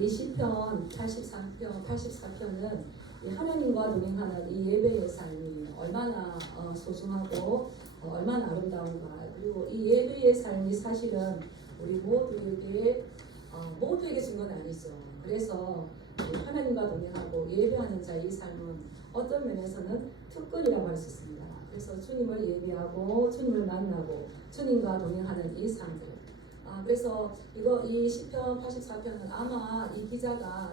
이 시편 84편은 하나님과 동행하는 이 예배의 삶이 얼마나 소중하고 얼마나 아름다운가. 그리고 이 예배의 삶이 사실은 우리 모두에게 준 건 아니죠. 그래서 하나님과 동행하고 예배하는 자의 삶은 어떤 면에서는 특권이라고 할 수 있습니다. 그래서 주님을 예배하고 주님을 만나고 주님과 동행하는 이 삶들. 그래서 이 시편 84편은 아마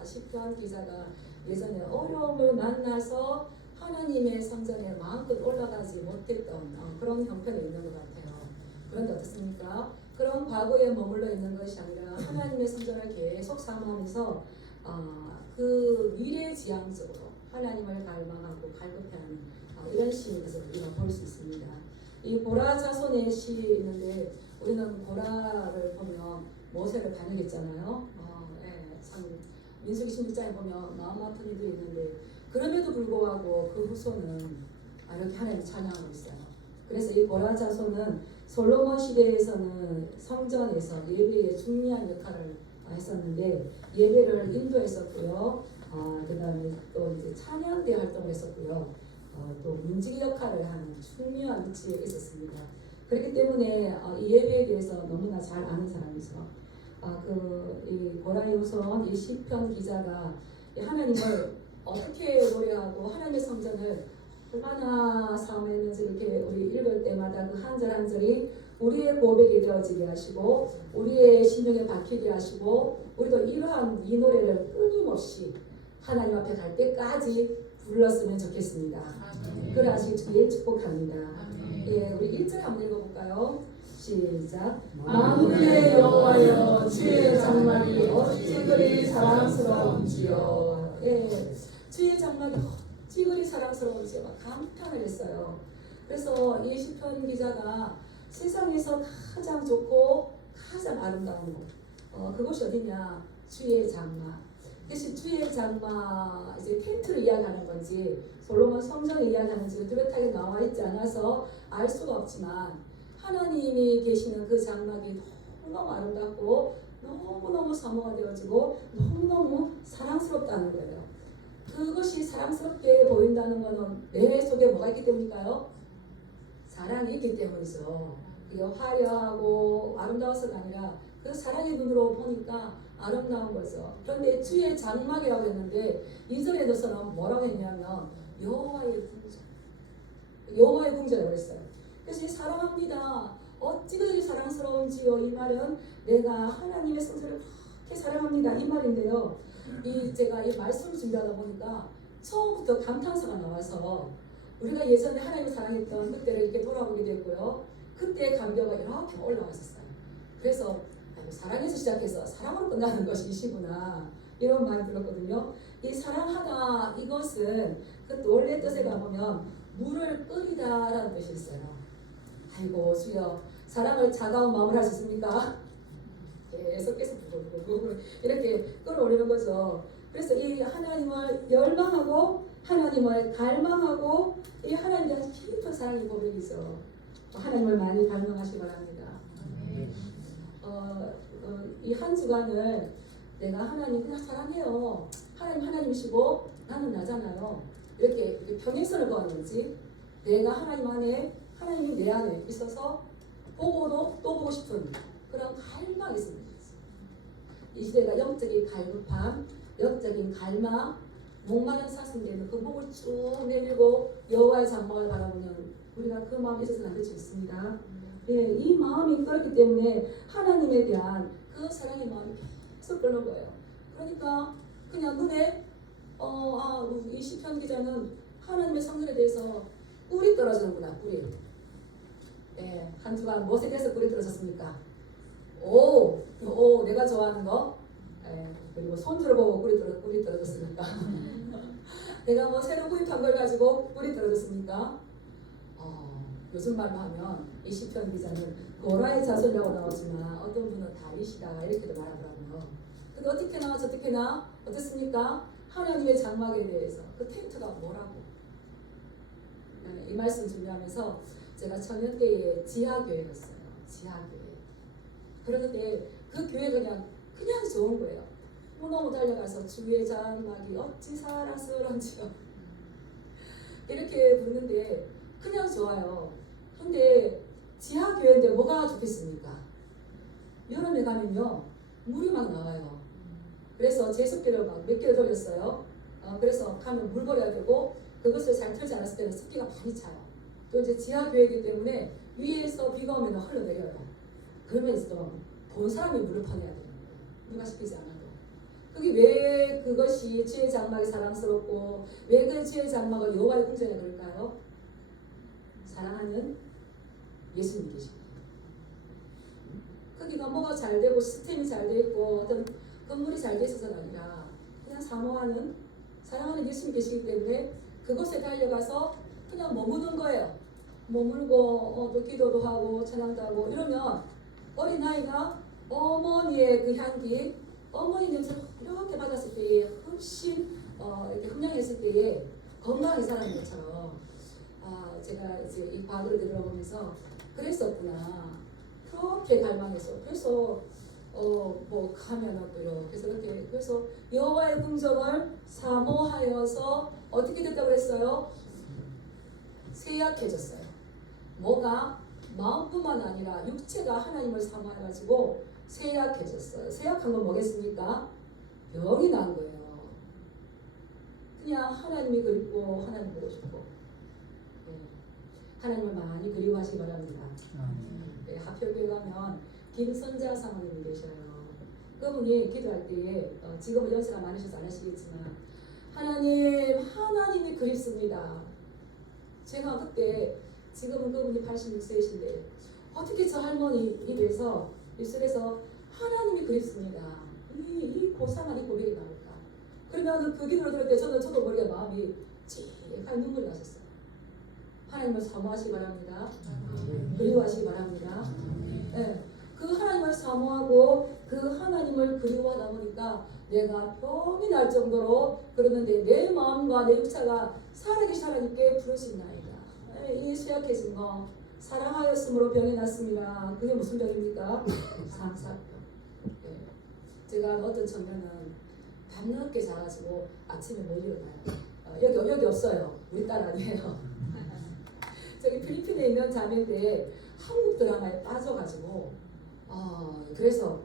시편 기자가 예전에 어려움을 만나서 하나님의 성전에 마음껏 올라가지 못했던 그런 형편에 있는 것 같아요. 그런데 어떻습니까? 그런 과거에 머물러 있는 것이 아니라 하나님의 성전을 계속 사모하면서 그 미래지향적으로 하나님을 갈망하고 갈급해하는 이런 시인 것을 우리가 볼 수 있습니다. 이 고라 자손의 시 있는데 우리는 고라를 보면 모세를 반역했잖아요. 참 민수기 16장에 보면 마음 아픈 이들이 있는데 그럼에도 불구하고 그 후손은 이렇게 하나님을 찬양하고 있어요. 그래서 이 고라 자손은 솔로몬 시대에서는 성전에서 예배의 중요한 역할을 했었는데 예배를 인도했었고요. 그다음에 또 이제 찬양대 활동을 했었고요. 또 문지기 역할을 하는 중요한 위치에 있었습니다. 그렇기 때문에 이 예배에 대해서 너무나 잘 아는 사람이죠. 이 고라의 후손 이 시편 기자가 하나님을 어떻게 노래하고 하나님의 성전을 얼마나 사모했는지 이렇게 우리 읽을 때마다 그 한 절 한 절이 우리의 고백이 되어지게 하시고 우리의 심령에 박히게 하시고 우리도 이러한 이 노래를 끊임없이 하나님 앞에 갈 때까지 불렀으면 좋겠습니다. 그러하시길 주의 축복합니다. 우리 1절 한번 읽어볼까요? 시작. 만군의 여호와여 주의 장막이 어찌 그리 사랑스러운지요. 주의 장막이 어찌 그리 사랑스러운지 막 감탄을 했어요. 그래서 이 시편 기자가 세상에서 가장 좋고 가장 아름다운 곳, 그곳이 어디냐? 주의 장막. 그것이 주의 장막, 이제 텐트를 이야기하는 건지 솔로몬 성전을 이야기하는지 뚜렷하게 나와 있지 않아서 알 수가 없지만 하나님이 계시는 그 장막이 너무너무 아름답고 너무너무 사모가 되어지고 너무너무 사랑스럽다는 거예요. 그것이 사랑스럽게 보인다는 것은 내 속에 뭐가 있기 때문일까요? 사랑이 있기 때문이죠. 그게 화려하고 아름다워서가 아니라 그 사랑의 눈으로 보니까 아름다운 거죠. 그런데 주의 장막이라고 했는데 2절에서는 뭐라고 했냐면 여호와의 궁전, 여호와의 궁전이라고 했어요. 그래서 사랑합니다. 어찌 그리 사랑스러운지요. 이 말은 내가 하나님의 성전을 그렇게 사랑합니다. 이 말인데요. 제가 이 말씀을 준비하다 보니까 처음부터 감탄사가 나와서 우리가 예전에 하나님을 사랑했던 그때를 이렇게 돌아보게 됐고요. 그때 감격이 이렇게 올라왔었어요. 그래서 사랑에서 시작해서 사랑으로 끝나는 것이 이시구나 이런 말이 들었거든요. 이 사랑하다 이것은 그 원래 뜻에 가보면 물을 끓이다라는 뜻이 있어요. 아이고 주여 사랑을 차가운 마음을 할 수 있습니까? 계속해서 이렇게 끌어올리는 거죠. 그래서 이 하나님을 열망하고 하나님을 갈망하고 이 하나님에 대한 깊은 사랑의 고백이죠. 하나님을 많이 갈망하시기 바랍니다. 이 한 주간을 내가 하나님 그냥 사랑해요. 하나님 하나님이시고 나는 나잖아요. 이렇게 평행선을 거하는지 내가 하나님 안에 하나님이 내 안에 있어서 보고도 또 보고 싶은 그런 갈망이 있습니다. 이 시대가 영적인 갈급함, 영적인 갈망, 목마른 사슴되는 그 목을 쭉 내밀고 여호와의 장막을 바라보는 우리가 그 마음이 있어서는 안 될 수 있습니다. 이 마음이 그렇기 때문에 하나님에 대한 그 사랑의 마음이 계속 끓는 거예요. 그러니까 그냥 눈에 이 시편 기자는 하나님의 성전에 대해서 꿀이 떨어지는구나. 꿀이. 한 주간 무엇에 대해서 꿀이 떨어졌습니까? 내가 좋아하는 거. 그리고 손주를 보고 꿀이 떨어졌습니까? 내가 뭐 새로 구입한 걸 가지고 꿀이 떨어졌습니까? 요즘 말로 하면 이 시편 기자는 고라의 자손이라고 나오지만 어떤 분은 다윗이다 이렇게도 말하더라고요. 근데 어떻게나 저떻게나 어떻습니까? 하나님의 장막에 대해서 그 텐트가 뭐라고? 이 말씀 준비하면서 제가 청년 때에 지하교회 갔어요. 지하교회. 그런데 그 교회가 그냥 좋은 거예요. 너무 달려가서 주의 장막이 어찌 사랑스러운지요. 이렇게 부르는데 그냥 좋아요. 근데 지하교회인데 뭐가 좋겠습니까? 여름에 가면요 물이 막 나와요. 그래서 제습기를 막 몇 개를 돌렸어요. 그래서 가면 물 버려야 되고 그것을 잘 틀지 않았을 때는 습기가 많이 차요. 또 이제 지하교회이기 때문에 위에서 비가 오면 흘러내려요. 그러면 이제 또 본 사람이 물을 퍼내야 돼요. 누가 시키지 않아도. 그게 왜 그것이 주의 장막이 사랑스럽고 왜 그 주의 장막을 여호와의 궁전에 그럴까요? 사랑하는 예수님 계십니다. 거기가 뭐가 잘 되고 시스템이 잘 돼 있고 어떤 건물이 잘 돼 있어서가 아니라 그냥 사모하는 사랑하는 예수님 계시기 때문에 그곳에 달려가서 그냥 머무는 거예요. 머물고 또 기도도 하고 찬양도 하고 이러면 어린아이가 어머니의 그 향기 어머니 냄새를 이렇게 받았을 때에 훨씬 이렇게 흠양했을 때에 건강하게 살아가는 것처럼 제가 이제 이 과거를 들어보면서 그랬었구나. 그렇게 갈망해서 그래서 뭐 가면은 또 이렇게 저렇게 그래서 여호와의 궁전을 사모하여서 어떻게 됐다고 그랬어요? 쇠약해졌어요. 뭐가 마음뿐만 아니라 육체가 하나님을 사모해가지고 쇠약해졌어요. 쇠약한 건 뭐겠습니까? 병이 난 거예요. 그냥 하나님이 그립고 하나님 보고 싶고 하나님을 많이 그리워하시기 바랍니다. 하필교회 가면 김선자 사모님이 계셔요. 그분이 기도할 때에 지금은 연세가 많으셔서 안 하시겠지만 하나님이 그립습니다. 제가 그때 지금은 그분이 86세이신데 어떻게 저 할머니 입에서 입술에서 하나님이 그립습니다. 이 고상한 이 고백이 나올까? 그러면 그 기도를 들을 때 저도 모르게 마음이 찌익한 눈물이 나셨어요. 하나님을 사모하시기 바랍니다. 그리워하시기 바랍니다. 네. 그 하나님을 사모하고 그 하나님을 그리워하다 보니까 내가 병이 날 정도로 그러는데 내 마음과 내 육체가 살아계신 하나님께 부르신나이다. 이 쇠약해진 거 사랑하였으므로 병이 났습니다. 그게 무슨 병입니까? 상사병. 네. 제가 어떤 청년은 밤늦게 자가지고 아침에 못 일어나요. 여기 없어요. 우리 딸 아니에요. 저기 필리핀에 있는 자매인데 한국 드라마에 빠져가지고 그래서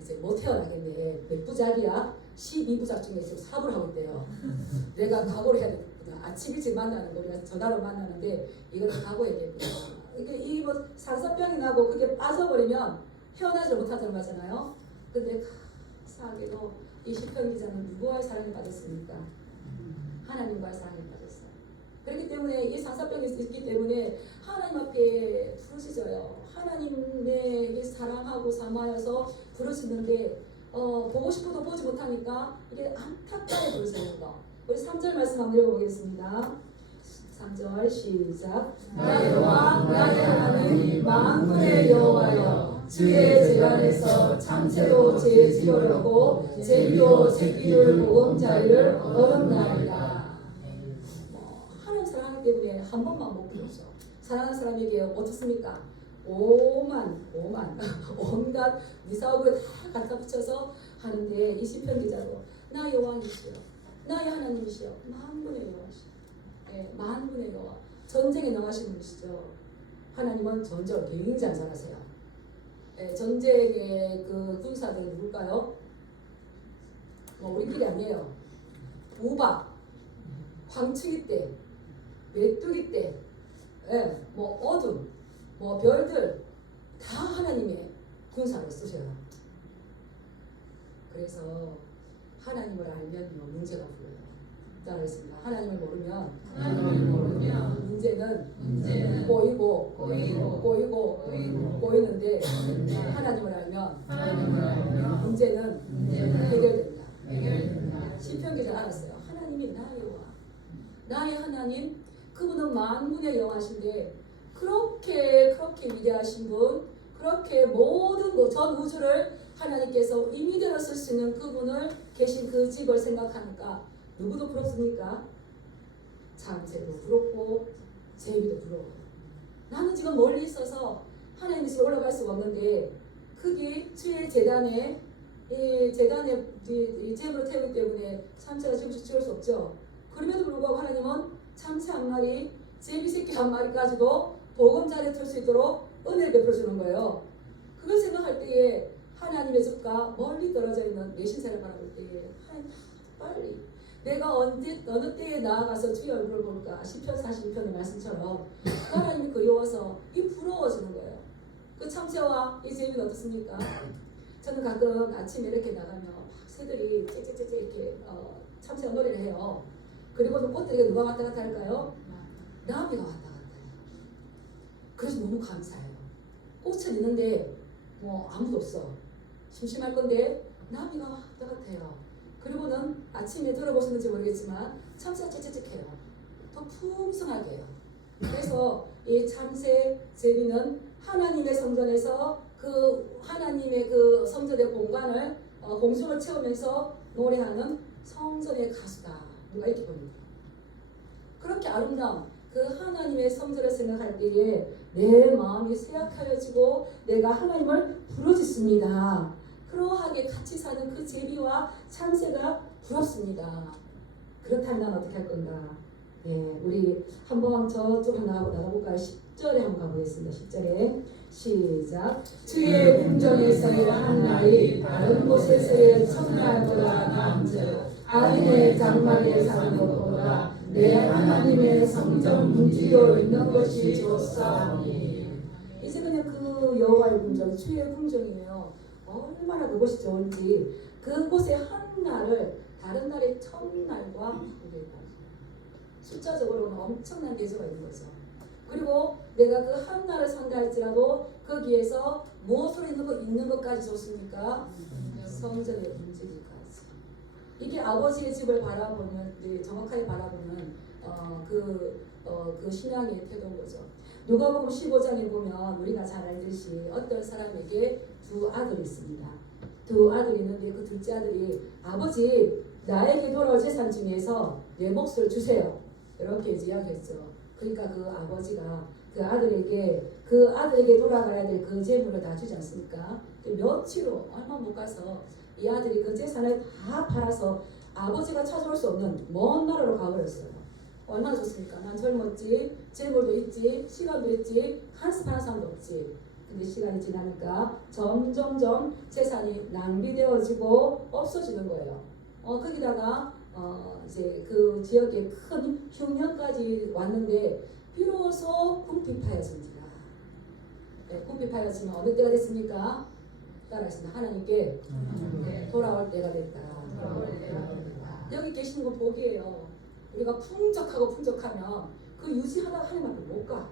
이제 못 태어나겠네. 몇 부작이야? 12부작 중에 지금 4부를 하고 있대요. 내가 각오를 해야 되겠구나. 아침 일찍 만나는 거 우리가 전화로 만나는데 이걸 각오해야겠구나. 이게 이 뭐 상사병이 나고 그게 빠져버리면 헤어나지 못하는 거잖아요. 근데 감사하게도 이 시편 기자는 누구와의 사랑에 빠졌습니까? 하나님과의 사랑에 빠졌어요. 그렇기 때문에 이 상사병이 있기 때문에 하나님 앞에 부르짖어요. 하나님의 사랑하고 사모하여서 부르짖는데 보고 싶어도 보지 못하니까 이게 안타까워 부르짖는 거. 우리 3절 말씀 한번 읽어보겠습니다. 3절 시작. 나의 왕 나의 하나님 만군의 여호와여 주의 재단에서 참새로 제 지으려고 제비도 새끼를 보금자리를 얻었나이다. 하나님 사랑하기 때문에 한 번만 못 부르죠. 사랑하는 사람에게 어떻습니까? 온갖 미사오를 다 갖다 붙여서 하는데 이 시편 기자로 나의 왕이시여 나의 하나님이시여 만군의 여호와시여. 만군의 여호와 전쟁에 나가시는 분이시죠. 하나님은 전쟁을 굉장히 잘하세요. 전쟁의 그 군사들은 누굴까요? 우리끼리 아니에요. 우박, 황충이 때, 메뚜기 때, 어둠, 별들 다 하나님의 군사로 쓰셔요. 그래서 하나님을 알면요 문제가 풀려요. 따라했습니다. 하나님을 모르면 문제는 보이는데 하나님을 알면 문제는 해결됩니다. 시편 기자 알았어요. 하나님이 나의 여호와, 나의 하나님, 그분은 만군의 여호와신데 그렇게 위대하신 분, 그렇게 모든 전 우주를 하나님께서 임의대로 쓸 수 있는 그분을 계신 그 집을 생각하니까 누구도 부럽습니까? 참새도 부럽고 제비도 부러워요. 나는 지금 멀리 있어서 하나님 집에 올라갈 수가 없는데 그게 주의 제단에 이 재단에 이 재물을 태우기 때문에 참새가 지울 수 없죠. 그럼에도 불구하고 하나님은 참새 한 마리, 제비 새끼 한 마리 가지고 보금자리에 틀 수 있도록 은혜를 베풀어 주는 거예요. 그걸 생각할 때에 하나님의 집과 멀리 떨어져 있는 내 신세를 바라볼 때에 하나님 빨리 내가 언제 어느 때에 나아가서 주의 얼굴을 볼까. 시편 42편의 말씀처럼 하나님이 그리워서 이 부러워지는 거예요. 그 참새와 이 제비는 어떻습니까? 저는 가끔 아침에 이렇게 나가면 막 새들이 짹짹짹짹 이렇게 참새가 노래를 해요. 그리고는 꽃들이 누가 왔다 갔다 할까요? 나비가 왔다 갔다 해요. 그래서 너무 감사해요. 꽃은 있는데 뭐 아무도 없어. 심심할 건데 나비가 왔다 갔다 해요. 그리고는 아침에 들어보셨는지 모르겠지만 참새가 짹짹짹해요. 더 풍성하게 해요. 그래서 이 참새, 제비는 하나님의 성전에서 그 하나님의 그 성전의 공간을 공중을 채우면서 노래하는 성전의 가수다. 누가 이렇게 봅니다. 그렇게 아름다운 그 하나님의 성전을 생각할 때에 내 마음이 쇠약하여지고 내가 하나님을 부르짖습니다. 그러하게 같이 사는 그 제비와 참새가 부럽습니다. 그렇다면 난 어떻게 할 건가? 예, 우리 한번 저쪽 나가볼까요? 10절에 한번 가보겠습니다. 10절에 시작. 주의 궁정에서의 한날이 다른 곳에서의 첫날보다 나은즉 아인의 장막에 사는 것보다 내 하나님의 성전 문지기로 있는 것이 좋사오니. 이제 그냥 그 여호와의 궁정, 주의 궁정이에요. 얼마나 그곳이 좋은지 그곳의 한 날을 다른 날의 첫날과 비교해봐요. 숫자적으로는 엄청난 대조가 있는 거죠. 그리고 내가 그 한 날을 산다 할지라도 거기에서 무엇으로 있는 것까지 좋습니까? 성전의 움직임까지. 이게 아버지의 집을 바라보는, 정확하게 바라보는 그 신앙의 태도인 거죠. 누가복음 15장에 보면 우리가 잘 알듯이 어떤 사람에게 두 아들이 있습니다. 두 아들이 있는데 그 둘째 아들이 아버지 나에게 돌아올 재산 중에서 내 몫을 주세요. 이렇게 이제 이야기했죠. 그러니까 그 아버지가 그 아들에게 돌아가야 될 그 재물을 다 주지 않습니까? 며칠로 얼마 못 가서 이 아들이 그 재산을 다 팔아서 아버지가 찾아올 수 없는 먼 나라로 가버렸어요. 얼마나 좋습니까? 난 젊었지, 재물도 있지, 시간도 있지, 한습하는 사람도 없지. 근데 시간이 지나니까 점점점 재산이 낭비되어지고 없어지는 거예요. 거기다가 이제 그 지역에 큰 흉년까지 왔는데 비로소 궁핍하여집니다. 네, 궁핍하여지면 어느 때가 됐습니까? 따라했습니다. 하나님께 돌아올 때가 됐다. 여기 계시는 건 복이에요. 우리가 풍족하고 풍족하면 그 유지하다가 하나님 앞에 못 가.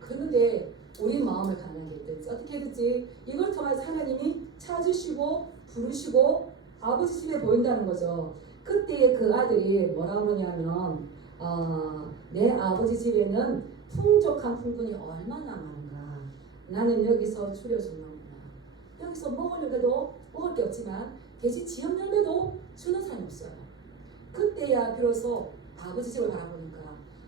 그런데 우리 마음을 가난하게 했든지 어떻게 했든지 이걸 통해서 하나님이 찾으시고 부르시고 아버지 집에 보인다는 거죠. 그때 그 아들이 뭐라고 그러냐면 내 아버지 집에는 풍족한 풍분이 얼마나 많은가. 나는 여기서 추려주는구나. 여기서 먹으려도 먹을 게 없지만 대신 지역 열매도 주는 사람이 없어요. 그때야 비로소 아버지 집을 바라보니까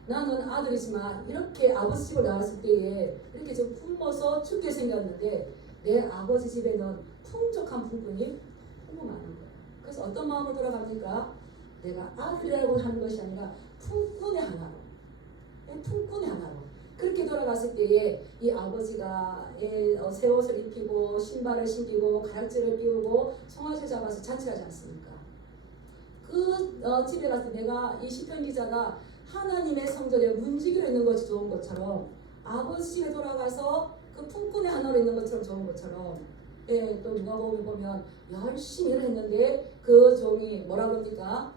나는 아들이지만 이렇게 아버지 집을 나왔을 때에 이렇게 좀 굶어서 죽게 생겼는데 내 아버지 집에는 풍족한 풍분이 너무 많은 거예요. 그래서 어떤 마음으로 돌아갑니까? 내가 아들이라고 하는 것이 아니라 품꾼의 하나로, 품꾼의 하나로 그렇게 돌아갔을 때에 이 아버지가 새 옷을 입히고 신발을 신기고 가락지를 끼우고 송아지를 잡아서 잔치하지 않습니까? 그 집에 가서 내가 이 시편 기자가 하나님의 성전에 문지기로 있는 것이 좋은 것처럼 아버지 집에 돌아가서 그 품꾼의 하나로 있는 것처럼 좋은 것처럼 또 누가복음 보면 열심히 일을 했는데 그 종이 뭐라 그럽니까?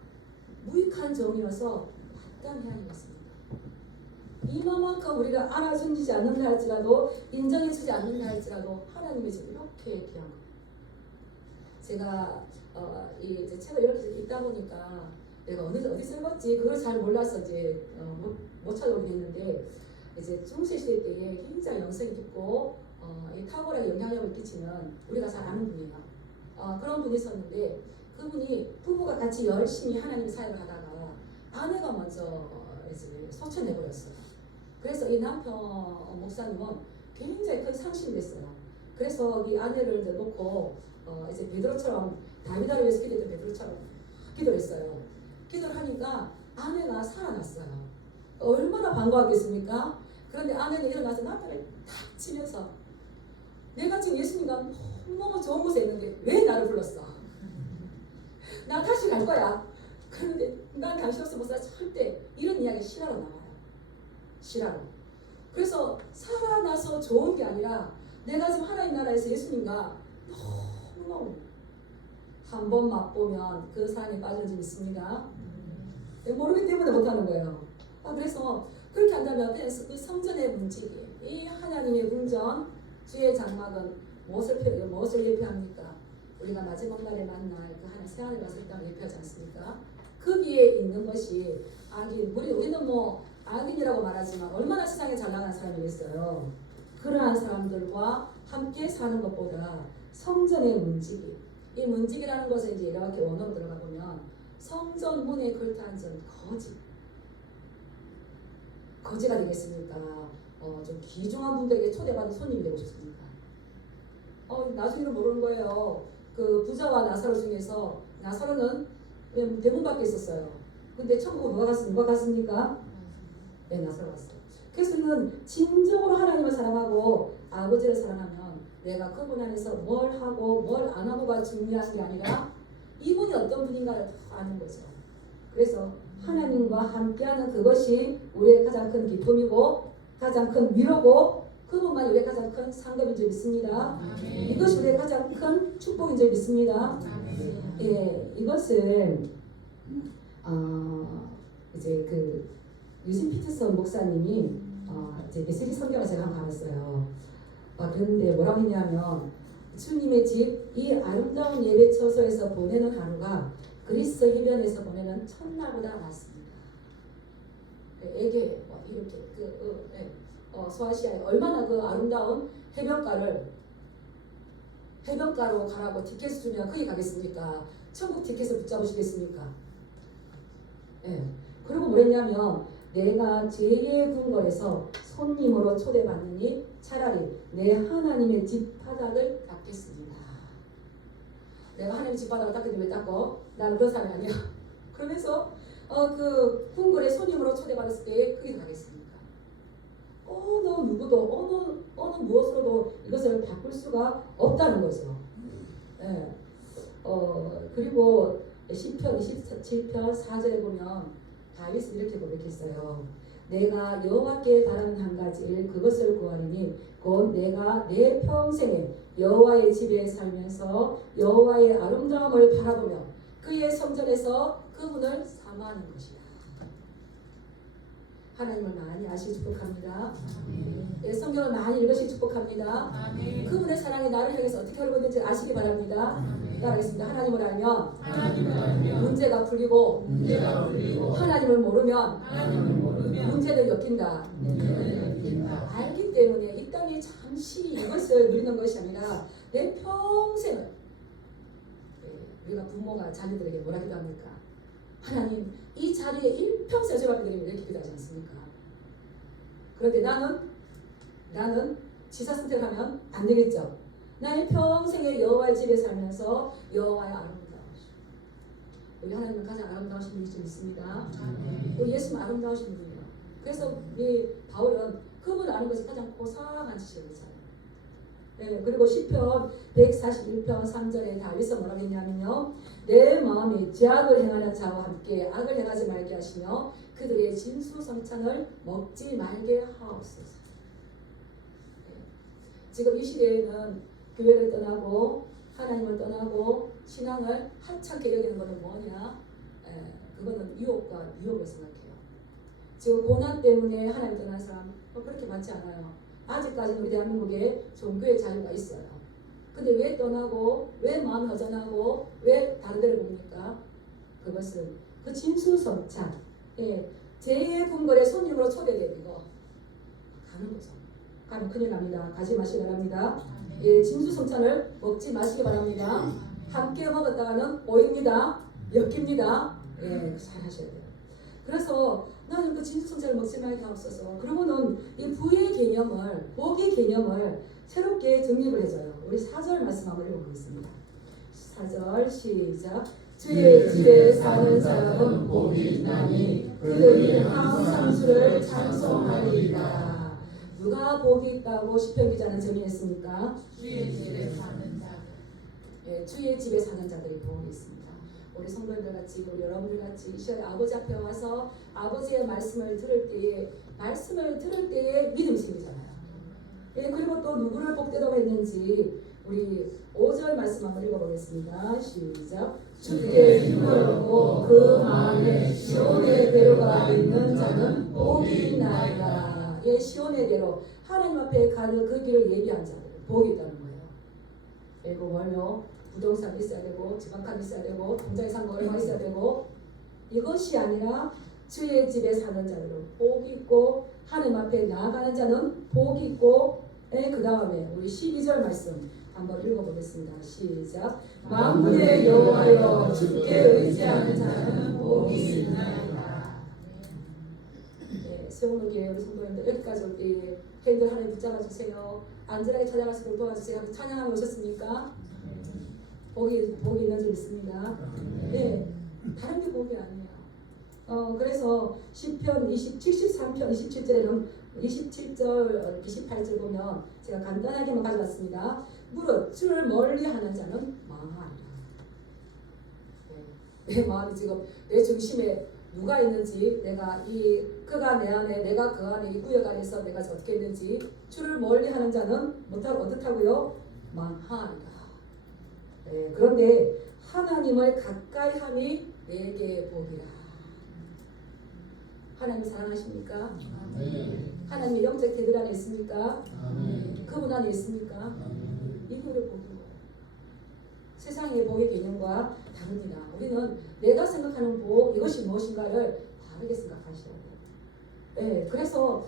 무익한 종이어서 마땅히 아니었습니다. 이만큼 우리가 알아주지 않는다 할지라도 인정해주지 않는다 할지라도 하나님의 집 이렇게 귀한 것. 제가 이 책을 이렇게 읽다 보니까 내가 어디 읽었지 그걸 잘 몰라서 이제 못 찾아오긴 했는데 이제 중세 시대 때에 굉장히 영성이 깊고 이 탁월하게 영향력을 끼치는 우리가 잘 아는 분이에요. 그런 분이 있었는데 그분이 부부가 같이 열심히 하나님 사역을 하다가 아내가 먼저 이제 소천해버렸어요. 그래서 이 남편 목사님은 굉장히 큰 상심이 됐어요. 그래서 이 아내를 이제 놓고 이제 베드로처럼 다윗을 위해서 기도했던 베드로처럼 기도를 했어요. 기도를 하니까 아내가 살아났어요. 얼마나 반가웠겠습니까? 그런데 아내는 일어나서 남편을 탁 치면서 내가 지금 예수님과 너무 좋은 곳에 있는데 왜 나를 불렀어? 나 다시 갈 거야. 그런데 난 당신 없으면 못 살아. 절대 이런 이야기가 실화로 나와요. 실화로. 그래서 살아나서 좋은 게 아니라 내가 지금 하나님 나라에서 예수님과 너무너무 한 번 맛보면 그 사랑에 빠지는 줄 믿습니다. 모르기 때문에 못하는 거예요. 그래서 그렇게 한다면 그 성전의 문지기, 이 하나님의 궁전, 주의 장막은 무엇을 예표합니까? 우리가 마지막 날에 만날 그 하나님 새하늘 가서 이 땅을 예표하지 않습니까? 거기에 있는 것이 악인, 우리는 뭐 악인이라고 말하지만 얼마나 세상에 잘 나가는 사람이 있어요. 그러한 사람들과 함께 사는 것보다 성전의 문지기, 이 문지기라는 것을 이제 이렇게 원어로 들어가 보면 성전 문에 걸터 앉은 거지가 되겠습니까? 좀 귀중한 분들에게 초대받은 손님이 되고 싶습니까? 나중에는 모르는 거예요. 그 부자와 나사로 중에서 나사로는 대문 밖에 있었어요. 근데 천국으로 누가 갔습니까? 네, 나사로 갔어요. 그래서는 진정으로 하나님을 사랑하고 아버지를 사랑하면 내가 그분 안에서 뭘 하고 뭘 안 하고가 중요한 게 아니라 이분이 어떤 분인가를 다 아는 거죠. 그래서 하나님과 함께하는 그것이 우리의 가장 큰 기쁨이고 가장 큰 위로고 그분만이 우리의 가장 큰 상급인 줄 믿습니다. 이것이 우리의 가장 큰 축복인 줄 믿습니다. 예, 이것을 이제 그 유진 피터슨 목사님이 이제 메시지 성경을 제가 한번 가봤어요. 그런데 뭐라고 했냐면 주님의 집 이 아름다운 예배 처소에서 보내는 하루가 그리스 해변에서 보내는 첫날보다 낫습니다. 에게 이렇게 소아시아에 얼마나 그 아름다운 해변가로 가라고 티켓을 주면 거기 가겠습니까? 천국 티켓을 붙잡으시겠습니까? 예. 그리고 뭐랬냐면 내가 죄의 궁궐에서 손님으로 초대받느니 차라리 내 하나님의 집 바닥을 닦겠습니다. 내가 하나님의 집 바닥을 닦는데 왜 닦어? 나는 그런 사람이 아니야. 그러면서 그 궁궐에 손님으로 초대받았을 때 거기 가겠습니까? 어느 누구도 어느 무엇으로도 이것을 바꿀 수가 없다는 거죠. 예. 그리고 시편 27편 4절에 보면 다윗은 이렇게 고백했어요. 내가 여호와께 바라는 한 가지 일 그것을 구하리니 곧 내가 내 평생에 여호와의 집에 살면서 여호와의 아름다움을 바라보며 그의 성전에서 그분을 사모하는 것이다. 하나님을 많이 아시기 축복합니다. 네, 성경을 많이 읽으시기 축복합니다. 그분의 사랑이 나를 향해서 어떻게 하고 있는지 아시기 바랍니다. 따라하겠습니다. 하나님을 알면 문제가 풀리고 하나님을 모르면 문제를 엮인다. 알기 때문에 이 땅에 잠시 이것을 누리는 것이 아니라 내 평생을 우리가 부모가 자녀들에게 뭐라 기도합니까? 하나님 이 자리에 일평생 제발 드리면 이렇게 기도하지 않습니까? 그런데 나는 지사 선택하면 안 되겠죠. 나의 평생에 여호와의 집에 살면서 여호와의 아름다우심. 우리 하나님은 가장 아름다우신 분이 좀 있습니다. 우리 예수는 아름다우신 분이에요. 그래서 우리 바울은 그분을 아는 것이 가장 고상한 지식이잖아요. 네, 그리고 시편 141편 3절에 다윗은 뭐라고 했냐면요. 내 마음이 죄악을 행하는 자와 함께 악을 행하지 말게 하시며 그들의 진수성찬을 먹지 말게 하옵소서. 네. 지금 이 시대에는 교회를 떠나고 하나님을 떠나고 신앙을 하찮게 여기는 것은 뭐냐? 그거는 유혹을 생각해요. 지금 고난 때문에 하나님 떠난 사람 그렇게 많지 않아요. 아직까지는 우리 대한민국에 종교의 자유가 있어요. 근데 왜 떠나고 왜 마음이 허전하고 왜 다른 데를 봅니까? 그것은 그 진수성찬, 제2의 궁궐에 손님으로 초대되고 가는 거죠. 가면 큰일 납니다. 가지 마시기 바랍니다. 진수성찬을 먹지 마시기 바랍니다. 함께 먹었다가는 오입니다. 엮입니다. 잘 하셔야 돼요. 그래서 나는 그 진수성찬을 먹지 말게 하옵소서. 그러고는 이 부의 개념을, 복의 개념을 새롭게 정립을 해줘요. 우리 4절 말씀 한번 읽어보겠습니다. 4절 시작. 주의 집에 사는 자는 복이 있나니 그들이 항상 주를 찬송하리이다. 누가 복이 있다고 시편 기자는 정의했습니까? 주의 집에 사는 자. 예, 주의 집에 사는 자들이 복이 있습니다. 우리 성도님들 같이, 우리 여러분들 같이 이 시간에 아버지 앞에 와서 아버지의 말씀을 들을 때에 믿음이 생기잖아요. 예, 그리고 또 누구를 복되다고 했는지 우리 5절 말씀 한번 읽어보겠습니다. 시작. 주께 힘을 얻고 그 마음에 시온의 대로가 있는 자는 복이 있나이다. 예, 시온의 대로 하나님 앞에 가는 그 길을 예비한 자들 복이 있다는 거예요. 예, 그 뭘요? 부동산 있어야 되고 지방칸 있어야 되고 통장에 산 거 얼마 있어야 되고 이것이 아니라 주의 집에 사는 자들은 복이 있고 하나님 앞에 나아가는 자는 복이 있고 그 다음에 우리 12절 말씀 한번 읽어보겠습니다. 시작. 만군의 여호와여 주께 의지하는 자는 복이 있나이다. 네, 세우는교회 우리 성도님들 여기까지 올 때 핸들 하나님 붙잡아 주세요. 안전하게 찾아갈 수 있도록 도와주세요. 찬양하고 오셨습니까? 복이 있는 줄 믿습니다. 네, 다른 게 복이 아니에요. 그래서 시편 73편 27절에는 27절, 28절 보면 제가 간단하게만 가져왔습니다. 무릇 주를 멀리하는 자는 망하리라. 내 마음이 지금 내 중심에 누가 있는지 내가 그가 내 안에 내가 그 안에 이 구역 안에서 내가 어떻게 있는지 주를 멀리하는 자는 어떻다고요? 망하리라. 네, 그런데 하나님을 가까이 함이 내게 복이라. 하나님 사랑하십니까? 하나님의 영적 대들 안에 있습니까? 그분 안에 있습니까? 이게 우리 복인 거예요. 세상의 복의 개념과 다릅니다. 우리는 내가 생각하는 복 이것이 무엇인가를 다르게 생각하셔야 돼요. 네, 그래서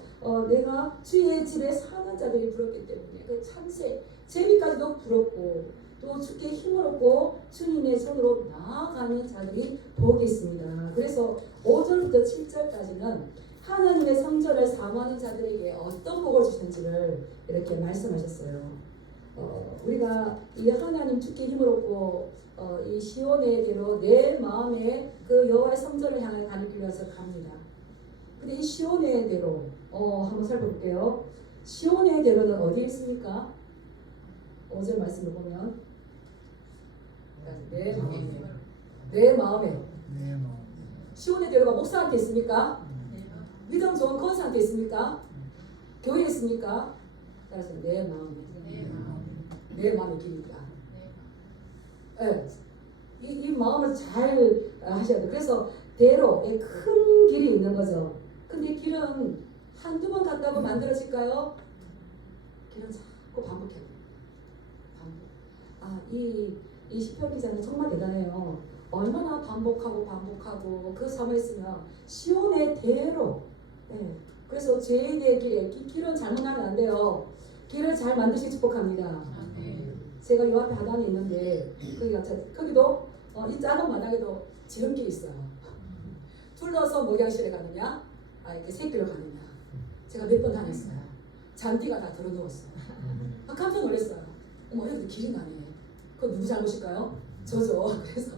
내가 주의 집에 사는 자들이 부럽기 때문에 그 참새 제비까지도 부럽고 또 주께 힘을 얻고 주님의 손으로 나아가는 자들이 복이 있습니다. 그래서 5절부터 7절까지는 하나님의 성전을 사모하는 자들에게 어떤 복을 주시는지를 이렇게 말씀하셨어요. 우리가 이 하나님 주께 힘을 얻고 이 시온의 대로 내 마음에 그 여호와의 성전을 향해 가는 길에서 갑니다. 근데 이 시온의 대로 한번 살펴볼게요. 시온의 대로는 어디에 있습니까? 5절 말씀을 보면 내 마음에 시온의 대로가 목사한테 있습니까? 믿음 좋은 권사한테 있습니까? 교회에 있습니까? 따라서 내 마음의 길이다. 네. 이 마음을 잘 하셔야 돼요. 그래서 대로에 큰 길이 있는 거죠. 근데 길은 한두 번 갔다고 만들어질까요? 길은 자꾸 반복해야 돼요. 이 시편 기자는 정말 대단해요. 얼마나 반복하고 그 삶을 쓰면 시온의 대로. 네. 그래서 죄인의 길은 잘못하면 안 돼요. 길을 잘 만드시기 축복합니다. 제가 요 앞에 하단에 있는데 거기도 이 작은 마당에도 지름길이 있어요. 둘러서 목양실에 가느냐, 이렇게 새길로 가느냐. 제가 몇 번 다녔어요. 잔디가 다 들어누웠어요. 깜짝 놀랐어요. 어머, 여기도 길이 나네. 그건 누구 잘못일까요? 저죠. 그래서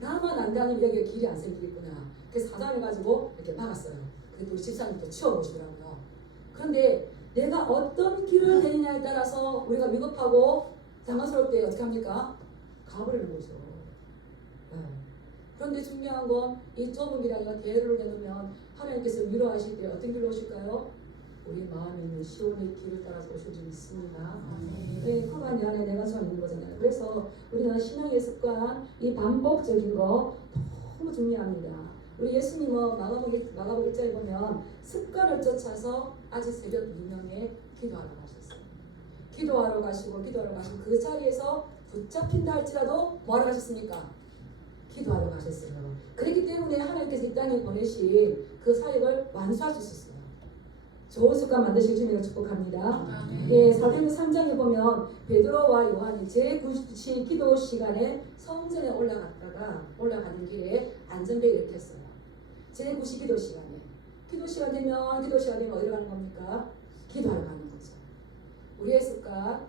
나만 안 다니면 여기에 길이 안 생기겠구나. 그래서 사단해가지고 이렇게 막았어요. 그래도 우리 집사님도 치워보시더라고요. 그런데 내가 어떤 길을 내느냐에 따라서 우리가 위급하고 당황스러울 때 어떻게 합니까? 가버리는 거죠. 네. 그런데 중요한 건 이 좁은 길이 아니라 대로를 내놓으면 하나님께서 위로하실 때 어떤 길로 오실까요? 우리 마음에 있는 시온의 길을 따라서 오실 줄 믿습니다. 네, 그가 내 안에 내가 저 있는 거잖아요. 그래서 우리는 신앙의 습관, 이 반복적인 거 너무 중요합니다. 우리 예수님은 마가복음 1장에 보면 습관을 쫓아서 아직 새벽 2명에 기도하러 가셨어요. 기도하러 가시고 그 자리에서 붙잡힌다 할지라도 뭐하러 가셨습니까? 기도하러 가셨어요. 그렇기 때문에 하나님께서 이 땅에 보내신 그 사역을 완수할 수 있었어요. 좋은 습관 만드실 주님을 축복합니다. 예, 사도행전 3장에 보면 베드로와 요한이 제9시 기도 시간에 성전에 올라가는 길에 안전벨을 이렇게 했어요. 제9시 기도 시간에 기도 시간 되면 어디로 가는 겁니까? 기도하러 가는 거죠. 우리의 습관,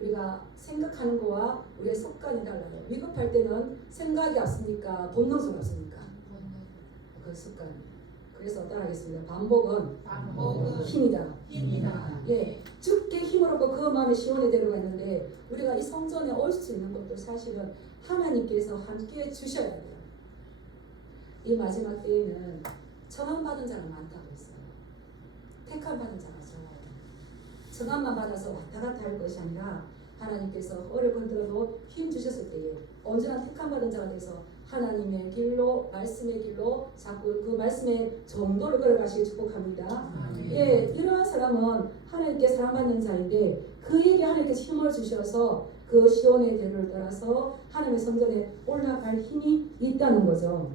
우리가 생각하는 거와 우리의 습관이 달라요. 위급할 때는 생각이 앞습니까? 본능성이 앞습니까? 그 습관. 그래서 따라하겠습니다. 반복은 힘이다. 예, 죽게 힘을 얻고 그 마음에 시온의 대로가 있는데 우리가 이 성전에 올 수 있는 것도 사실은 하나님께서 함께 주셔야 돼요. 이 마지막 때에는 청함받은 자가 많다고 했어요. 택함받은 자가 적어요. 청함만 받아서 왔다 갔다 할 것이 아니라 하나님께서 허를 건드려도 힘 주셨을 때에 언제나 택함받은 자가 돼서 하나님의 길로, 말씀의 길로 자꾸 그 말씀의 정도를 걸어가시길 축복합니다. 예, 이러한 사람은 하나님께 사랑받는 자인데 그에게 하나님께서 힘을 주셔서 그 시온의 대로를 따라서 하나님의 성전에 올라갈 힘이 있다는 거죠.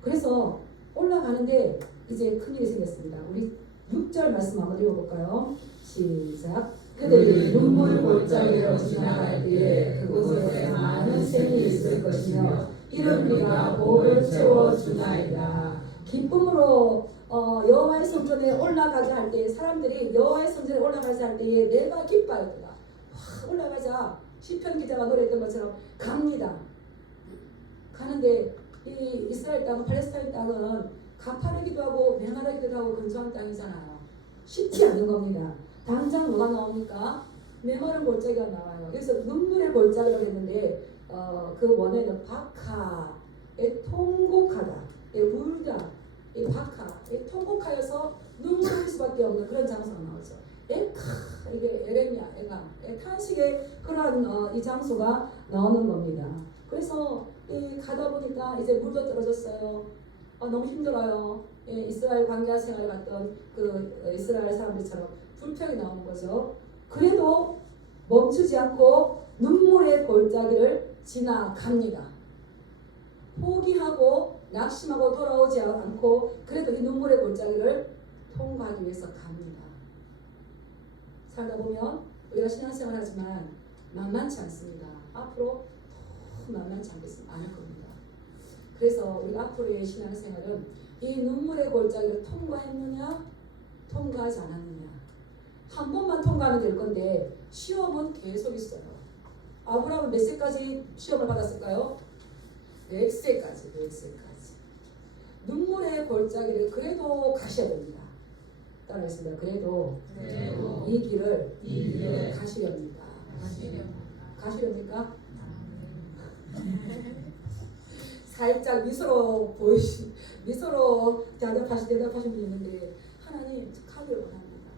그래서 올라가는데 이제 큰일이 생겼습니다. 우리 6절 말씀 한번 읽어볼까요? 시작. 그들이 눈물 골짜기로 지나갈 때에 그곳에 많은 샘이 있을 것이며 이른 비가 복을 채워주나이다. 기쁨으로 여호와의 성전에 올라가자 할 때 사람들이 여호와의 성전에 올라가자 할 때에 내가 기뻐하였다. 올라가자. 시편 기자가 노래했던 것처럼 갑니다. 가는데 이 이스라엘 땅, 팔레스타인 땅은 가파르기도 하고 맹하기도 하고 건조한 땅이잖아요. 쉽지 않은 겁니다. 당장 뭐가 나옵니까? 메마른 골짜기가 나와요. 그래서 눈물의 골짜기라고 했는데 그 원어에는 박하에 통곡하다, 울다, 박하, 통곡하여서 눈물 흘릴 수밖에 없는 그런 장소가 나오죠. 에카, 이게 에레미야, 탄식의 그러한 이 장소가 나오는 겁니다. 그래서 가다 보니까 이제 물도 떨어졌어요. 너무 힘들어요. 이스라엘 광야 생활을 갔던 그 이스라엘 사람들처럼 불평이 나오는 거죠. 그래도 멈추지 않고 눈물의 골짜기를 지나갑니다. 포기하고 낙심하고 돌아오지 않고 그래도 이 눈물의 골짜기를 통과하기 위해서 갑니다. 살다 보면 우리가 신앙생활 하지만 만만치 않습니다. 앞으로 더 만만치 않을 겁니다. 그래서 우리 앞으로의 신앙생활은 이 눈물의 골짜기를 통과했느냐 통과하지 않았느냐 한 번만 통과하면 될 건데 시험은 계속 있어요. 아브라함은 몇 세까지 시험을 받았을까요? 100세까지. 눈물의 골짜기를 그래도 가셔야 됩니다. 따라했습니다. 그래도 이 길을 가시렵니다. 가시렵니까? 살짝 미소로 대답하신 분이 있는데 하나님 가기를 원합니다.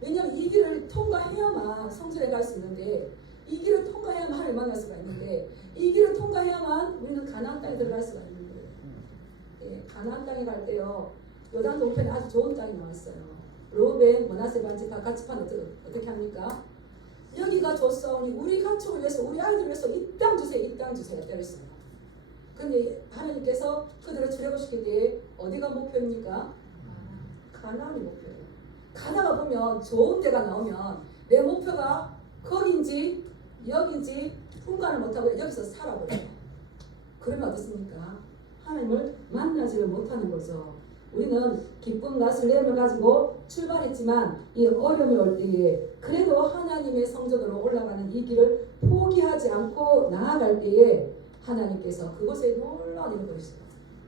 왜냐하면 이 길을 통과해야만 성전에 갈 수 있는데 이 길을 통과해야만 하나님을 만날 수가 있는데 이 길을 통과해야만 우리는 가나안 땅에 들어갈 수가 있는 거예요. 예, 가나안 땅에 갈 때요. 요단 동편에 아주 좋은 땅이 나왔어요. 르우벤, 므낫세 반지 다 같이 판 어떻게 합니까? 여기가 좋사오니 우리 가축을 위해서 우리 아이들을 위해서 이 땅 주세요. 이 땅 주세요. 때렸어요. 근데 하나님께서 그들을 출애굽시킬 때 어디가 목표입니까? 가나안이 목표예요. 가다가 보면 좋은 데가 나오면 내 목표가 거긴지 여긴지 분간을 못하고 여기서 살아버려요. 그러면 어떻습니까? 하나님을 만나지를 못하는 거죠. 우리는 기쁨과 설렘을 가지고 출발했지만 이 어려움이 올 때에 그래도 하나님의 성전으로 올라가는 이 길을 포기하지 않고 나아갈 때에 하나님께서 그곳에 놀라운 일을 보이시죠.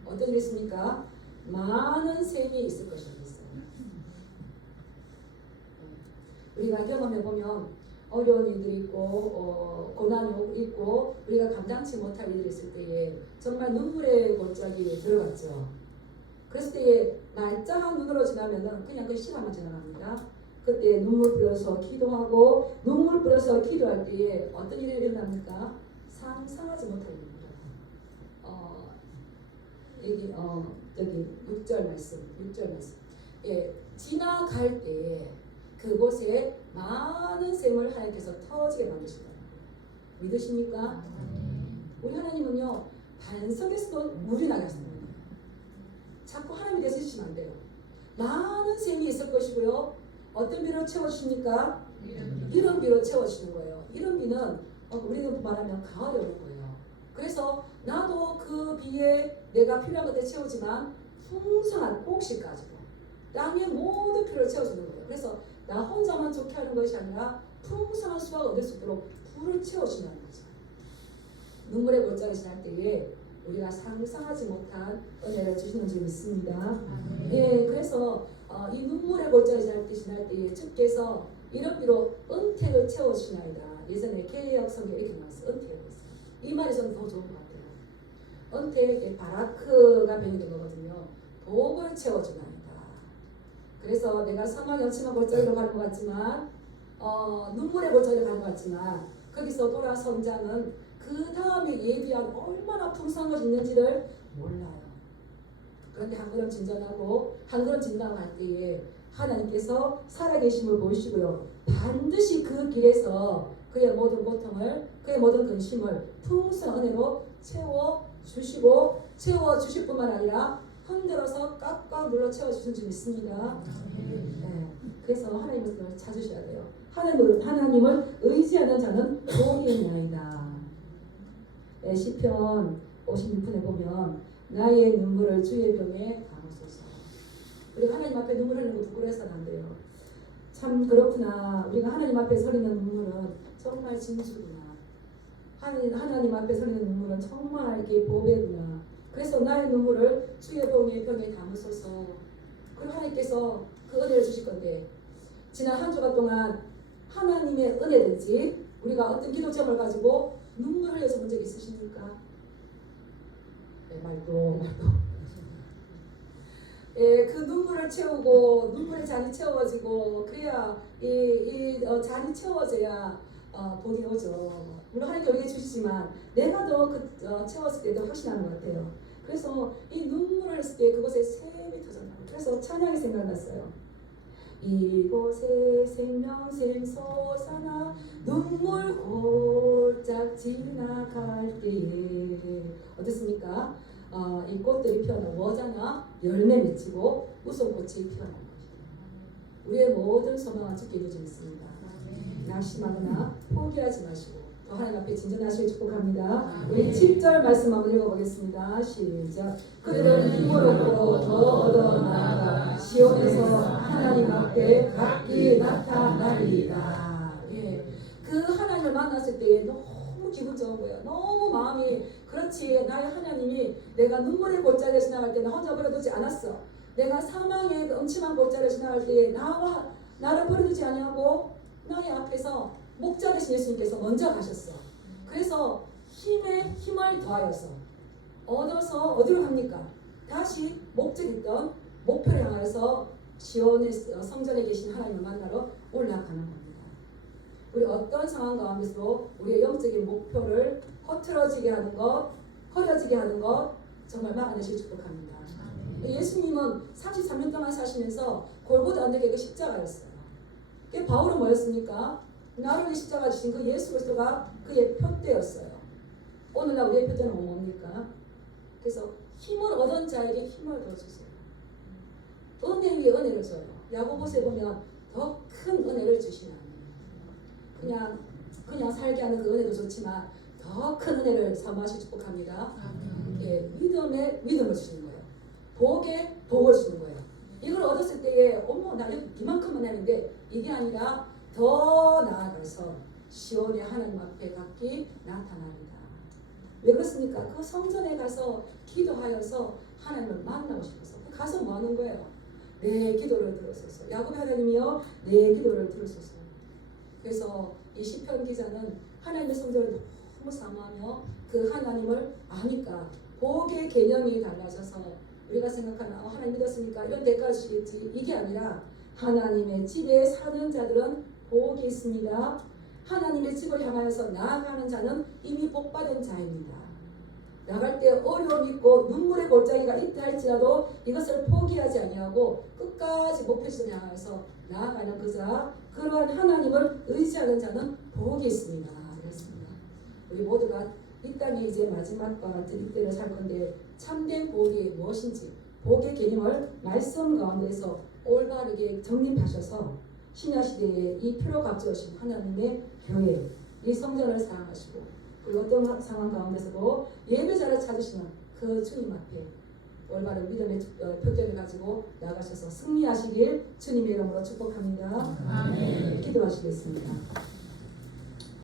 어떤 일이 있습니까? 많은 샘이 있을 것입니다. 우리가 경험해보면 어려운 일들이 있고 고난이 있고 우리가 감당치 못할 일들이 있을 때에 정말 눈물의 골짜기에 들어갔죠. 그랬을 때에 말짱한 눈으로 지나면은 그냥 그 시간만 지나갑니다. 그때 눈물 뿌려서 기도하고 눈물 뿌려서 기도할 때에 어떤 일이 일어납니까? 상상하지 못할 일입니다. 여기 6절 말씀. 예, 지나갈 때에 그곳에 많은 샘을 하나님께서 터지게 만드신다. 믿으십니까? 우리 하나님은요 반석에서도 물이 나게 하십니다. 자꾸 하나님이 되시면 안 돼요. 많은 샘이 있을 것이고요. 어떤 비로 채워주십니까? 이런 비로 채워주시는 거예요. 이런 비는 우리는 말하면 가을에 오는 거예요. 그래서 나도 그 비에 내가 필요한 것들 채우지만 풍성한 곡식 가지고 땅의 모든 필요를 채워주는 거예요. 그래서 나 혼자만 좋게 하는 것이 아니라 풍성한 수확을 얻을 수 있도록 불을 채워주는 거죠. 눈물의 골짜기 지날 때에 우리가 상상하지 못한 은혜를 주시는 줄 믿습니다. 예, 그래서 이 눈물의 골짜기 지날 때에 주께서 이런 비로 은택을 채워주시나이다. 예전에 개역 성경에 이렇게 나왔어요. 은택을 했어요. 이 말이 저는 더 좋은 것 같아요. 은택, 바라크가 변이된 거거든요. 복을 채워주나이다. 그래서 내가 사망 연침한 골짜기로 가는 것 같지만 눈물의 골짜기로 가는 것 같지만 거기서 돌아선 자는 그 다음에 예비한 얼마나 풍성한 것이 있는지를 몰라요. 그런데 한 걸음 진전하고 한 걸음 진당할 때에 하나님께서 살아계심을 보이시고요. 반드시 그 길에서 그의 모든 고통을, 그의 모든 근심을 풍성한 은혜로 채워주시고 채워주실 뿐만 아니라 흔들어서 꽉꽉 눌러 채워주신 줄 믿습니다. 네. 그래서 하나님을 찾으셔야 돼요. 하나님을 의지하는 자는 복이 있나이다. 네, 시편 56편에 보면 나의 눈물을 주의 병에 담으소서. 우리가 하나님 앞에 눈물 흘리는 거 부끄러워서는 안 돼요. 참 그렇구나. 우리가 하나님 앞에 서리는 눈물은 정말 진주구나. 하나님 앞에 서리는 눈물은 정말 이게 보배구나. 그래서 나의 눈물을 주의 병에 담으소서. 그리고 하나님께서 그 은혜를 주실 건데 지난 한 주간 동안 하나님의 은혜든지 우리가 어떤 기도 제목을 가지고 눈물 흘려서 본 적 있으십니까? 네, 말도. 예, 그 눈물을 채우고 눈물의 잔이 채워지고 그래야 이 잔이 채워져야 복이 오죠. 물론 하나님께 우리에게 주시지만 내가 더 채웠을 때 더 확신하는 것 같아요. 그래서 이 눈물을 했을 때 그곳에 샘이 터졌나요. 그래서 찬양이 생각났어요. 이곳에 생명샘 솟아나 눈물 골짝 지나갈 때에 어떻습니까? 이 꽃들이 피어나 워자나 열매 맺히고 웃음꽃이 피어난 것이에요. 우리의 모든 소망은 주께 이루어져 있습니다. 낙심하거나 포기하지 마시고 더 하나님 앞에 진전하시길 축복합니다. 우리 7절 말씀 한번 읽어보겠습니다. 시작. 그들은 힘으로 더 얻어 나아가 시온에서 하나님 앞에 각기 나타나리이다. 예, 그 하나님을 만났을 때에 너무 기분 좋은 거예요. 너무 마음이 그렇지. 나의 하나님이 내가 눈물의 골짜기를 지나갈 때 나 혼자 버려두지 않았어. 내가 사망의 음침한 골짜기를 지나갈 때에 나를 버려두지 아니하고 나의 앞에서 목자 되신 예수님께서 먼저 가셨어. 그래서 힘을 더하여서 얻어서 어디로 갑니까? 다시 목적했던 목표를 향해서 시온의 성전에 계신 하나님을 만나러 올라가는 겁니다. 우리 어떤 상황 가운데서도 우리의 영적인 목표를 흐트러지게 하는 것, 흐려지게 하는 것 정말 막아내시길 축복합니다. 예수님은 33년 동안 사시면서 골고다 언덕에 그 십자가였어요. 그게 바울은 뭐였습니까? 나를 위해 십자가 지신 그 예수 그리스도가 그의 표대였어요. 오늘날 우리의 표대는 뭡니까? 그래서 힘을 얻은 자에게 힘을 더 주세요. 은혜 위에 은혜를 줘요. 야고보서에 보면 더 큰 은혜를 주시는 그냥 살게 하는 그 은혜도 좋지만 더 큰 은혜를 사모하시 축복합니다. 예, 믿음에 믿음을 주시는 거예요. 복에 복을 주는 거예요. 이걸 얻었을 때에 어머 나 이만큼만 했는데 이게 아니라 더 나아가서 시온의 하나님 앞에 각기 나타납니다. 왜 그렇습니까? 그 성전에 가서 기도하여서 하나님을 만나고 싶어서 가서 뭐 하는 거예요? 내 기도를 들으소서. 야곱의 하나님이여 내 기도를 들으소서. 그래서 이 시편 기자는 하나님의 성전을 너무 사모하며 그 하나님을 아니까 복의 개념이 달라져서 우리가 생각하는 하나님 믿었으니까 이런 대가를 주시겠지 이게 아니라 하나님의 집에 사는 자들은 복이 있습니다. 하나님의 집을 향하여서 나아가는 자는 이미 복받은 자입니다. 나갈 때 어려움이 있고 눈물의 골짜기가 있다 할지라도 이것을 포기하지 아니하고 끝까지 목표지를 향하여서 나아가는 그자 그러한 하나님을 의지하는 자는 복이 있습니다. 그렇습니다. 우리 모두가 이 땅에 이제 마지막과 같은 이때를 살 건데 참된 복이 무엇인지 복의 개념을 말씀 가운데서 올바르게 정립하셔서 신약시대에 이 피로 값져오신 하나님의 교회 이 성전을 사랑하시고 그리고 어떤 상황 가운데서도 예배자를 찾으시는 그 주님 앞에 올바른 믿음의 표대를 가지고 나가셔서 승리하시길 주님의 이름으로 축복합니다. 아멘. 기도하시겠습니다.